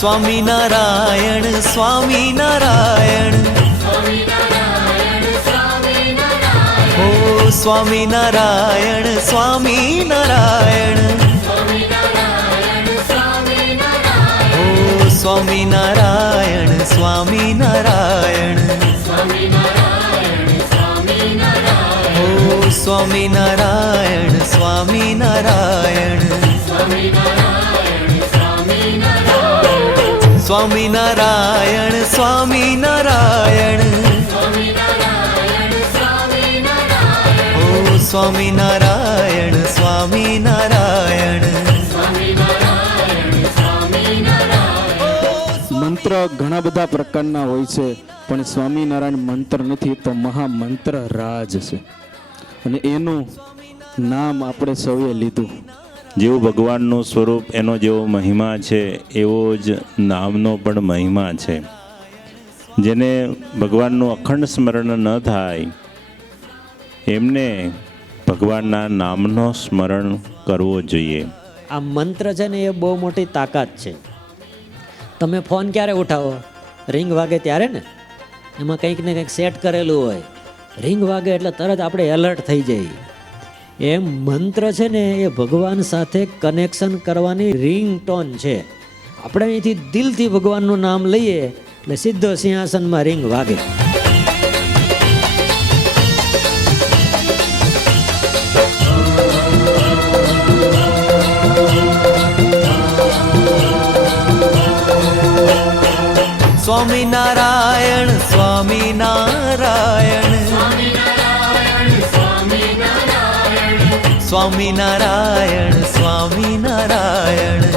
સ્વામિનારાયણ સ્વામિનારાયણ ઓ સ્વામિનારાયણ સ્વામિનારાયણ ઓ સ્વામિનારાયણ સ્વામિનારાયણ ઓ સ્વામિનારાયણ સ્વામિનારાયણ સ્વામિનારાયણ સ્વામિનારાયણ ઓ સ્વામિનારાયણ સ્વામિનારાયણ. મંત્ર ઘણા બધા પ્રકારના હોય છે, પણ સ્વામિનારાયણ મંત્ર નથી, તો મહામંત્ર રાજ છે અને એનું નામ આપણે સૌએ લીધું. જેવું ભગવાનનું સ્વરૂપ, એનો જેવો મહિમા છે, એવો જ નામનો પણ મહિમા છે. જેને ભગવાનનું અખંડ સ્મરણ ન થાય એમને ભગવાનના નામનો સ્મરણ કરવો જોઈએ. આ મંત્ર છે ને એ બહુ મોટી તાકાત છે. તમે ફોન ક્યારે ઉઠાવો? રિંગ વાગે ત્યારે ને. એમાં કંઈક ને કંઈક સેટ કરેલું હોય. રિંગ વાગે એટલે તરત આપણે એલર્ટ થઈ જઈએ. એમ મંત્ર છે ને એ ભગવાન સાથે કનેક્શન કરવાની રિંગ ટોન છે. આપણે અહીંથી દિલથી ભગવાનનું નામ લઈએ એટલે સીધો સિંહાસનમાં રિંગ વાગે. સ્વામિનારાયણ સ્વામિનારાયણ સ્વામિનારાયણ સ્વામિનારાયણ